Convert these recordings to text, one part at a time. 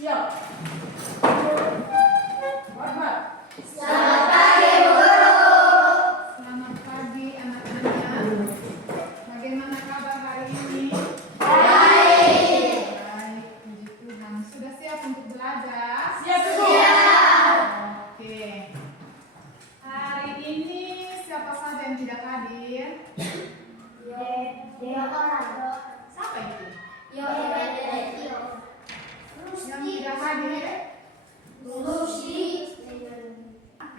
Siap. Selamat pagi, Bu Guru. Selamat pagi anak-anak. Bagaimana kabar hari ini? Baik. Baik, puji Tuhan. Sudah siap untuk belajar? Siap. Oke. Hari ini siapa saja yang tidak hadir? Siapa itu? Yang tidak hadir?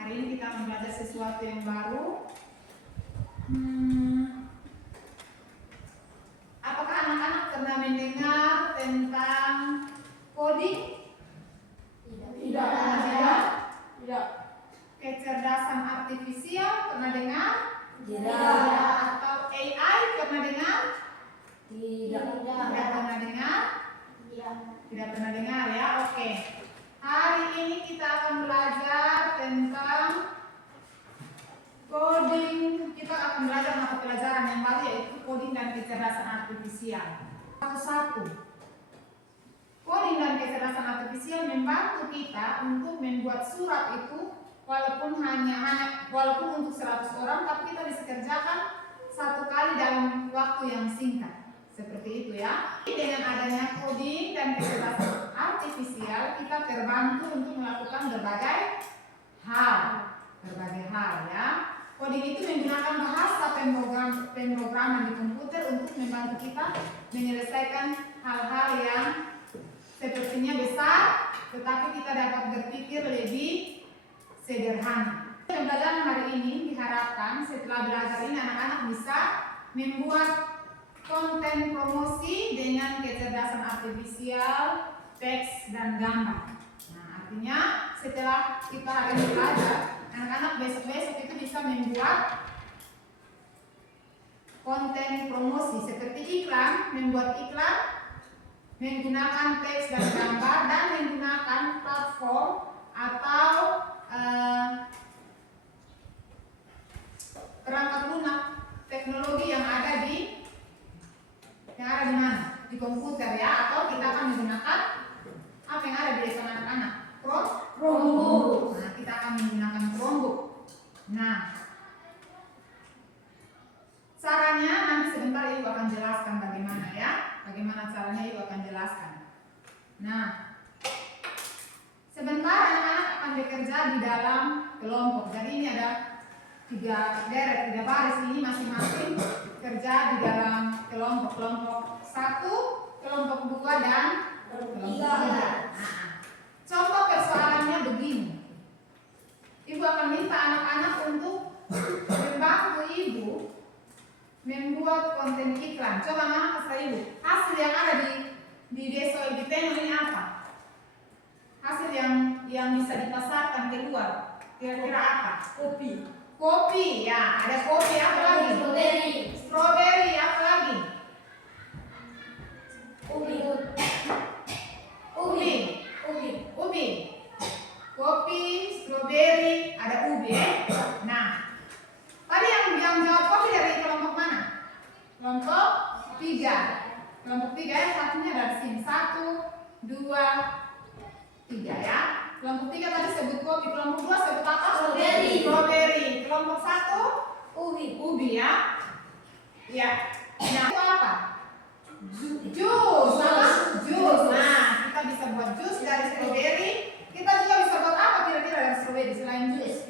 Hari ini kita akan belajar sesuatu yang baru. Apakah anak-anak pernah mendengar tentang coding? Tidak. Kecerdasan artifisial pernah dengar? Tidak. Atau AI pernah dengar? Tidak. Tidak pernah dengar? Tidak pernah dengar ya? Oke. Hari ini kita akan belajar tentang coding. Kita akan belajar mata pelajaran yang baru, yaitu coding dan kecerdasan artifisial. Satu-satu. Coding dan kecerdasan artifisial membantu kita untuk membuat surat itu walaupun untuk 100 orang, tapi kita bisa kerjakan satu kali dalam waktu yang singkat. Seperti itu ya. Dengan adanya coding dan kecerdasan artifisial, kita terbantu untuk melakukan berbagai hal ya. Coding itu menggunakan bahasa pemrograman di komputer untuk membantu kita menyelesaikan hal-hal yang sepertinya besar, tetapi kita dapat berpikir lebih sederhana. Pembelajaran hari ini diharapkan setelah belajar ini anak-anak bisa membuat konten promosi dengan kecerdasan artifisial, teks, dan gambar. Nah, artinya setelah kita hari ini belajar, anak-anak besok-besok itu bisa membuat konten promosi seperti iklan, membuat iklan menggunakan teks dan gambar, dan menggunakan platform atau perangkat lunak teknologi yang ada di mana? Di komputer ya, atau kita akan menggunakan apa yang ada di desa anak-anak? Chromebook. Nah, kita akan menggunakan Chromebook. Nah, caranya nanti sebentar Ibu akan jelaskan bagaimana ya. Bagaimana caranya Ibu akan jelaskan. Nah, sebentar anak-anak akan bekerja di dalam kelompok. Jadi ini ada 3 baris ini masing-masing kerja di dalam kelompok 1, kelompok 2, dan kelompok 3. Contoh persoalannya begini. Ibu akan minta anak-anak untuk membantu Ibu membuat konten iklan. Coba anak kasih Ibu. Hasil yang ada di desa Ibu Tengah ini apa? Hasil yang bisa dipasarkan keluar. Kira-kira apa? Kopi ya, ada kopi, apa lagi? Strawberry, apa lagi? Ubi. Kopi, strawberry, ada ubi. Nah, tadi yang jawab kopi dari kelompok mana? Kelompok 3. Kelompok 3 ya, satunya dari sini. 1, 2, 3 ya. Kelompok 3 tadi sebut kopi, kelompok 2 sebut apa? Strawberry. Kelompok 1 ubi ya. Ya. Nah, itu apa? Jus. Nah, kita bisa buat jus dari strawberry. Kita juga bisa buat apa kira-kira dari strawberry selain jus?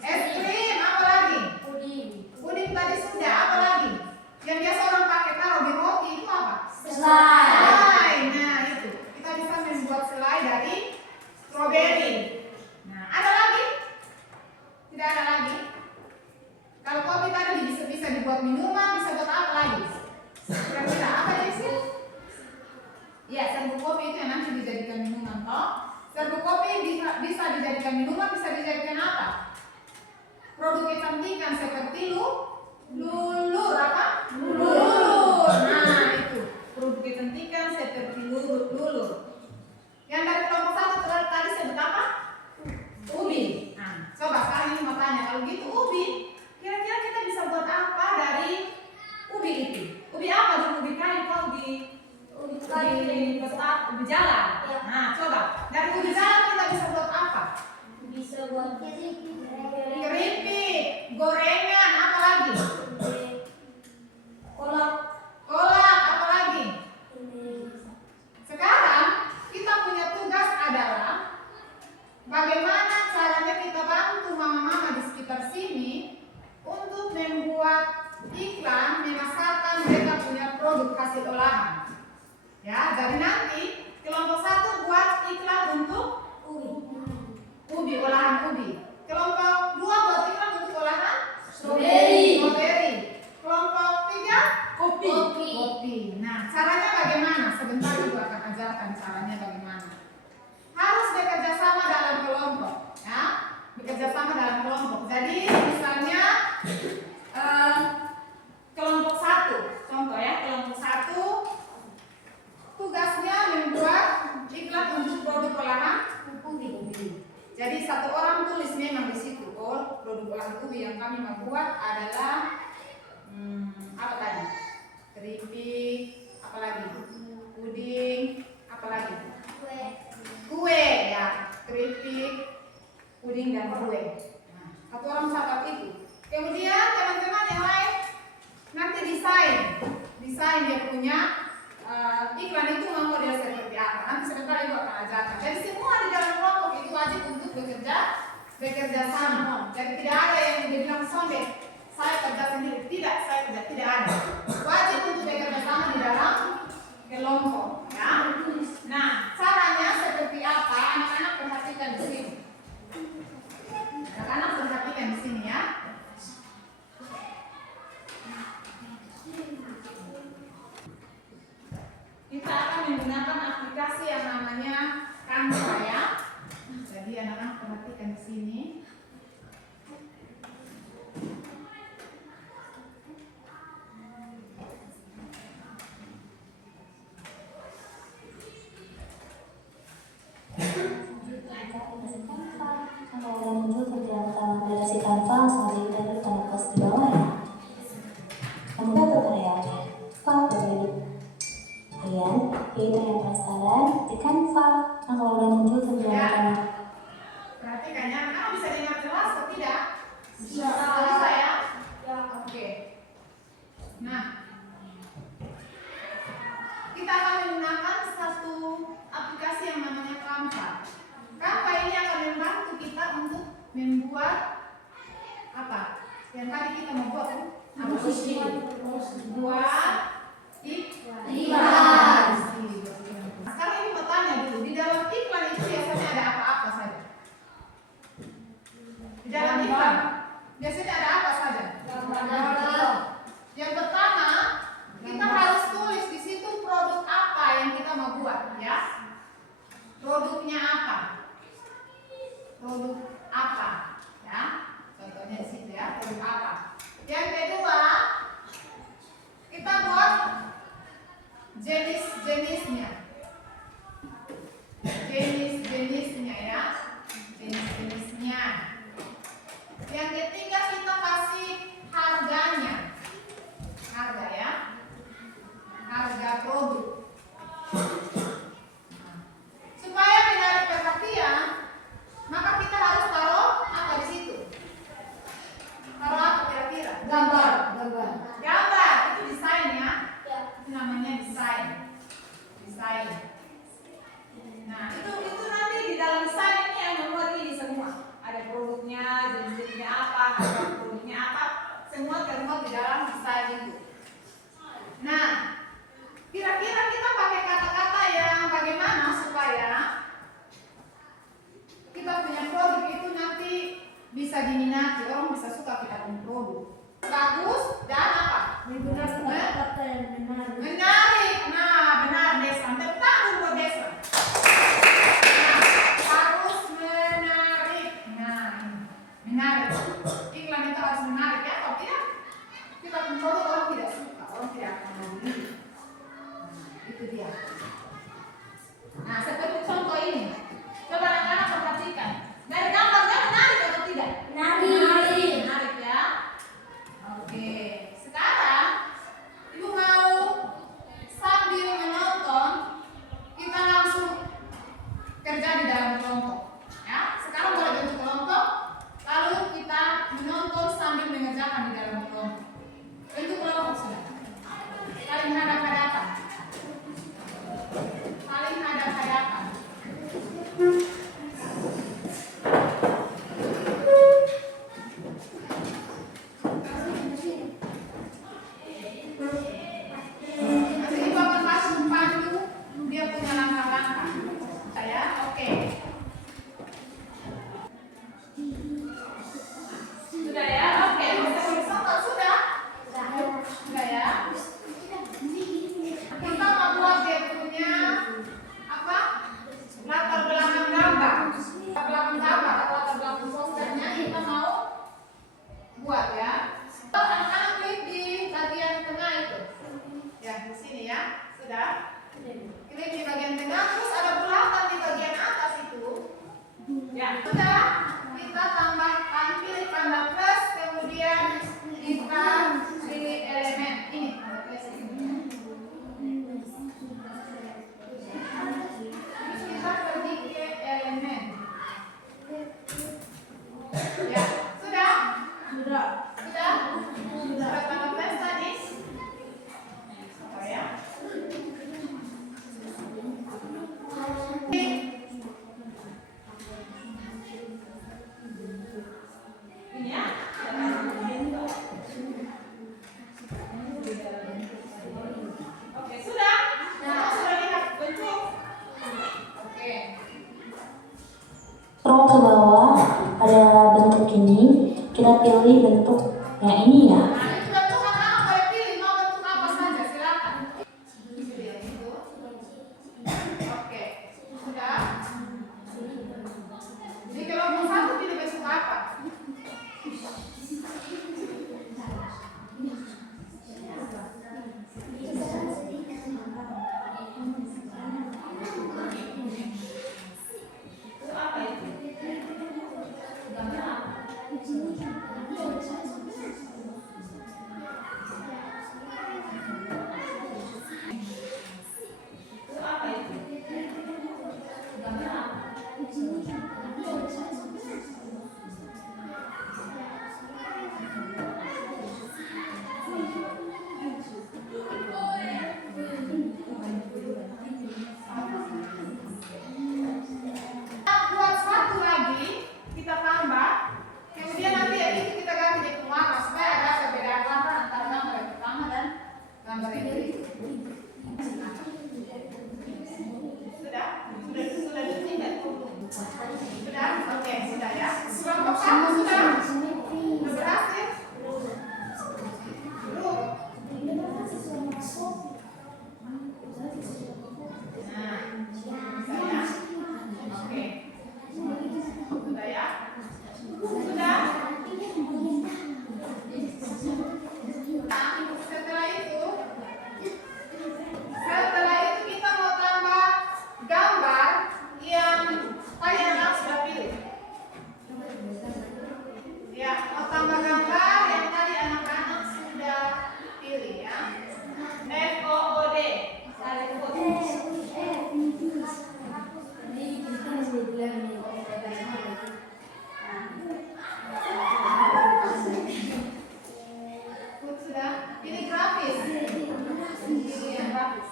Es krim, apa lagi? Puding tadi sudah, apa lagi? Yang biasa orang pakai taruh di roti itu apa? Selai. Nah, itu. Kita bisa membuat selai dari strawberry. Nah, ada lagi? Tidak ada lagi. Kalau kopi tadi bisa dibuat minuman, bisa buat apa lagi? Kira-kira apa sih? Ya, serbuk kopi itu yang nanti dijadikan minuman, toh. Serbuk kopi bisa dijadikan minuman, bisa dijadikan apa? Produk kecantikan seperti lulur apa? Lulur. Nah, itu. Produk kecantikan seperti lulur. Yang dari kelompok 1 tadi sebut apa? Ubi. Nah, coba sekarang ini mau tanya, kalau gitu ubi, kira-kira kita bisa buat apa dari ubi itu? Ubi apa? Ubi kayu, ubi jalan. Nah, coba Jadi satu orang tulis memang di situ. Oh, produk olahan ubi yang kami mau buat adalah apa tadi? Keripik, apa lagi? Puding, apa lagi? Kue ya, keripik, puding dan kue. Nah, satu orang catat itu. Kemudian teman-teman yang lain nanti desain dia punya iklan itu mau model seperti apa. Nanti sebentar ibu akan ajarkan. Jadi semua di dalam kelompok itu wajib untuk bekerja sama. Jadi tidak ada yang dibilang sombong. Saya kerja sendiri, tidak ada. Wajib untuk bekerja sama di dalam kelompok, ya. Nah, caranya seperti apa? Anak-anak perhatikan di sini. Anak-anak perhatikan di sini ya. Kita akan menggunakan aplikasi yang namanya Canva ya. Jadi anak-anak perhatikan di sini. Kalau muncul kerjaan aplikasi Canva, selanjutnya kita klik tanda plus di bawah ya. Membuka tutorialnya. Favorit kalian, yaitu yang penasaran di Canva. Nah, kalau udah muncul kerjaan Perhatikan ya, anak bisa dengar jelas atau tidak? Bisa. Bisa ya? Oke. Nah, kita akan menggunakan satu aplikasi yang namanya Canva. Canva ini akan membantu kita untuk membuat apa? Yang tadi kita mau buat kan? Apa sih? Buat iklan. Sekarang ini mau tanya dulu, di dalam iklan itu biasanya ada apa-apa saja? Di dalam iklan biasanya ada apa saja? Yang pertama, kita harus tulis di situ produk apa yang kita mau buat, ya. Produknya apa? Produk apa? Ya. Contohnya di situ ya, produk apa. Yang kedua, kita buat jenis-jenisnya. Jenis-jenisnya ya. Jenis-jenisnya. Yang ketiga, kita kasih harganya. Harga ya. Harga produk. Supaya menarik perhatian, maka kita harus taruh apa di situ? Taruh apa kira-kira? Gambar. Gambar, itu desain ya. Itu namanya desain. Desain. Nah, itu nanti di dalam desain ini yang membuat ini semua. Ada produknya, jenis-jenisnya apa, harga produknya apa, semua termuat di dalam desain itu. Nah, kira-kira kita pakai kata-kata yang bagaimana supaya kita punya produk itu nanti bisa diminati, orang bisa suka kita punya produk. Bagus dan apa? Menggunakan kata-kata yang menarik. Menarik. Nah, benar Desa. Tepuk buat Desa. Nah, harus menarik. Nah, menarik. Iklan itu harus menarik ya. Kalau tidak, kita punya produk orang tidak suka, orang tidak akan membeli. Itu dia. Nah, seperti contoh ini. Coba anak-anak perhatikan. Dari gambarnya menarik atau tidak? Menarik. Menarik ya. Oke. Sekarang ibu mau sambil menonton, kita langsung kerja di dalam kelompok. Ya. Sekarang boleh bentuk kelompok, lalu kita menonton sambil mengerjakan di dalam kelompok. Bentuk kelompok sudah. Saling hadap-hadapan. Saling hadap-hadapan. Nanti ibu akan langsung pandu dia punya langkah-langkah. Saya, oke. Sudah ya, oke. Horizontal sudah? Sudah ya. Kita mau buat dia punya apa? Latar belakang scroll ke bawah, ada bentuk ini, kita pilih bentuk yang ini ya. Nah, itu bentuk anak-anak boleh pilih mau bentuk apa saja, silakan. Pilih yang itu. Oke, sudah. Jadi kelompok satu pilih bentuk apa? Buat satu lagi, kita tambah. Kemudian nanti yang itu kita ganti jadi warna supaya ada perbedaan warna antara gambar yang pertama dan gambar yang kedua. Sudah ditinggal. Sudah, oke, sudah ya. Kelompok satu sudah berhasil. Belum. Nah, sudah ya. Oke. Sudah ya. Sudah. Setelah itu kita mau tambah gambar yang tadi anak sudah pilih. Ya, mau tambah gambar yang tadi anak-anak sudah pilih ya. FOOD. Sudah. Ini grafis. Ini yang grafis.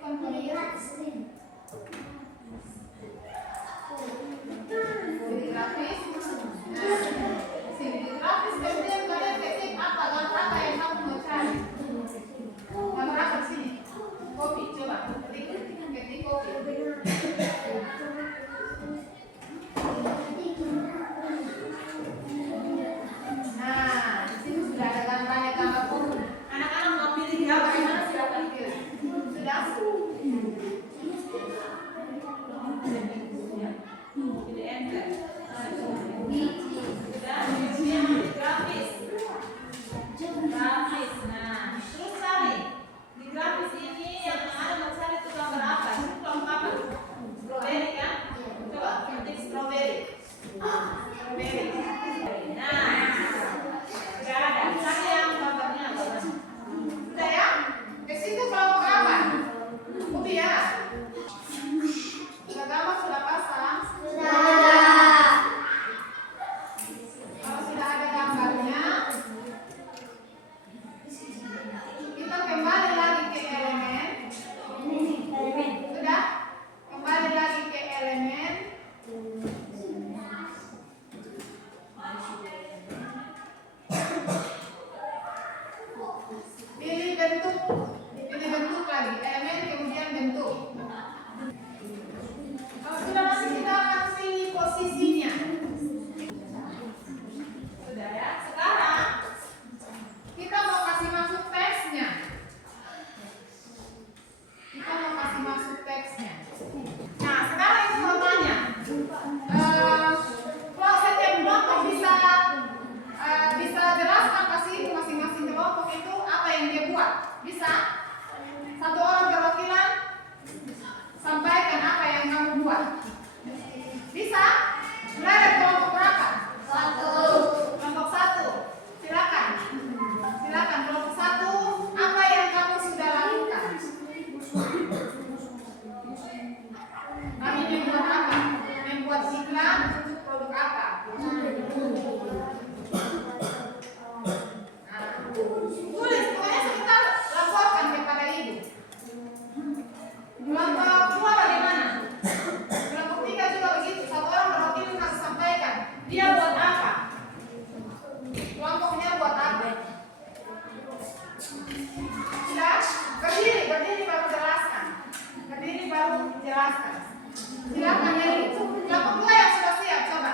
Bukan grafis. Ini grafis. Nah, sini di grafis kemudian kalian ketik apa gambar apa yang kamu mau cari. Gambar apa di sini? Kopi, coba ketik kopi. Nah, di sini sudah ada gambarnya gambar kopi. Anak-anak mau pilih gambar yang mana silakan pilih. Sudah? Pilih enter. Sudah, kemudian grafis. Grafis. Nah, terus cari di grafis ini yang ada mau cari itu gambar apa? Itu kelompok apa? Strawberry kan? Coba ketik strawberry. Strawberry. Nah, sudah ada. Cari yang gambarnya apa? Sudah ya? Ke situ kelompok apa? Ubi ya? Sudah gambar sudah pasang? Kalau sudah ada gambarnya, kita kembali lagi ke elemen. Sudah? Kembali lagi ke elemen. Pilih bentuk lagi. Elemen kemudian bentuk. Kalau sudah masih kita akan pilih posisinya. Sudah ya. Sekarang kita mau kasih masuk teksnya. Nah, sekarang itu mau tanya. Kalau setiap kelompok bisa jelaskan kasih masing-masing kelompok itu apa yang dia buat. Bisa? Satu orang perwakilan sampaikan apa yang kamu buat. Bisa? Mulai dari kelompok berapa? Kelompok satu. Silakan kelompok satu. Apa yang kamu sudah lakukan? Kami membuat apa? Membuat iklan untuk produk apa? Tulis, pokoknya sebentar laporkan kepada ibu. Kelompok dua bagaimana? Kelompok tiga juga begitu. Satu orang perwakilan harus sampaikan dia buat apa? Kelompoknya buat apa? Sudah? Berdiri baru jelaskan. Silakan ya. Kelompok 2 yang sudah siap, coba.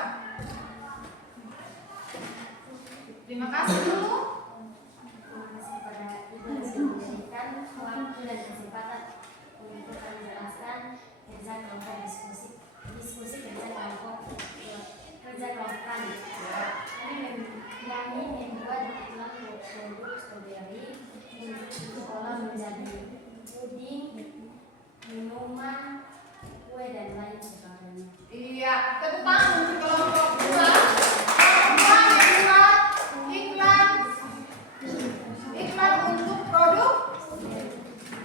Terima kasih dulu. Terima kasih pada Ibu yang sudah memberikan waktu dan kesempatan untuk kami menjelaskan kerja kelompok diskusi kerja kelompok kami. Kami membuat iklan produk strawberry diolah menjadi puding, minuman, kue dan lain sebagainya. Iya, tepuk tangan untuk kelompok 2. Kelompok 2 membuat iklan untuk produk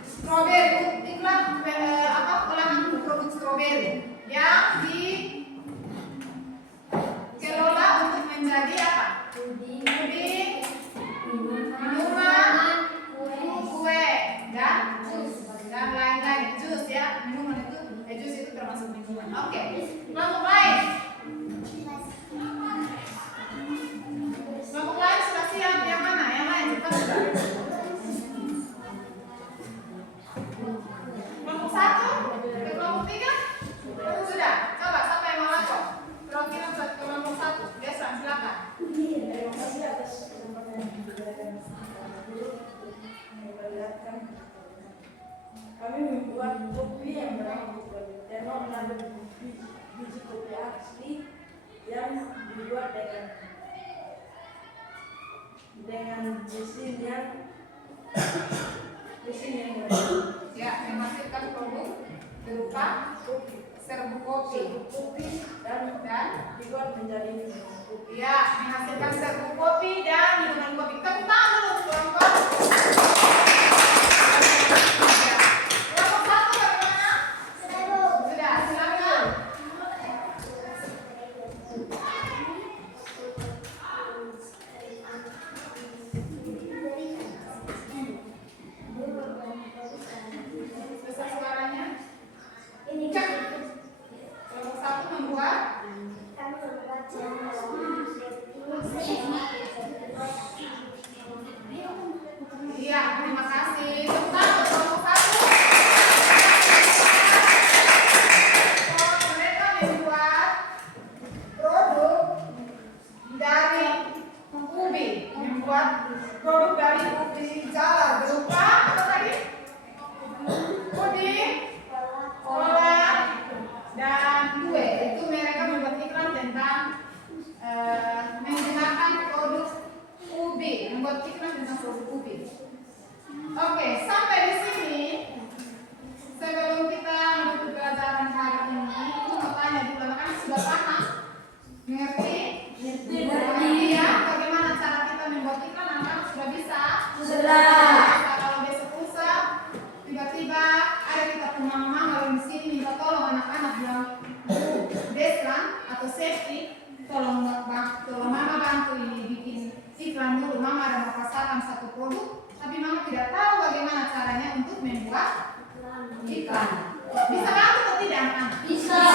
strawberry, iklan olahan produk strawberry yang dikelola untuk menjadi apa? Puding, minuman, kue dan lain-lain. Jus ya, minuman itu, jus itu termasuk minuman. Oke, kelompok lain. Kelompok lain sudah siap, yang mana? Yang lain cepat sudah. Kelompok 1 ke kelompok 3 sudah. Coba siapa yang mau lapor? Perwakilan kelompok 1, biasa silakan. Terima kasih atas kesempatan yang diberikan memperlihatkan kami membuat kopi yang bernama kopi tenor dan biji kopi asli yang dibuat dengan mesin yang Ya, menghasilkan produk berupa serbuk kopi dan dibuat menjadi minuman kopi. ya, menghasilkan serbuk kopi dan minuman kopi. Tepuk tangan dulu kelompok. Ya. Kelompok 1 bagaimana? Sudah, silakan. Besar suaranya. Kelompok 1 membuat Iya, terima kasih. Tepuk tangan kelompok 1. Mereka membuat produk dari ubi, membuat produk dari ubi jalar berupa apa tadi? Puding, kolak, dan kue. Itu mereka membuat iklan tentang menggunakan produk ubi, membuat iklan tentang produk ubi. Oke, sampai di sini. Sebelum kita menutup pelajaran hari ini, aku mau tanya dulu, anak-anak sudah paham? Mengerti? Ya, bagaimana cara kita membuat iklan? Anak-anak sudah bisa? Nah, kalau besok lusa tiba-tiba ada kita punya mama di sini minta tolong anak-anak bilang, Deslan atau Safety, tolong mama bantu ini bikin iklan dulu. Mama ada mau pasarkan satu produk, tapi mama tidak tahu bagaimana caranya untuk membuat iklan. Bisa bantu atau tidak anak-anak? Bisa.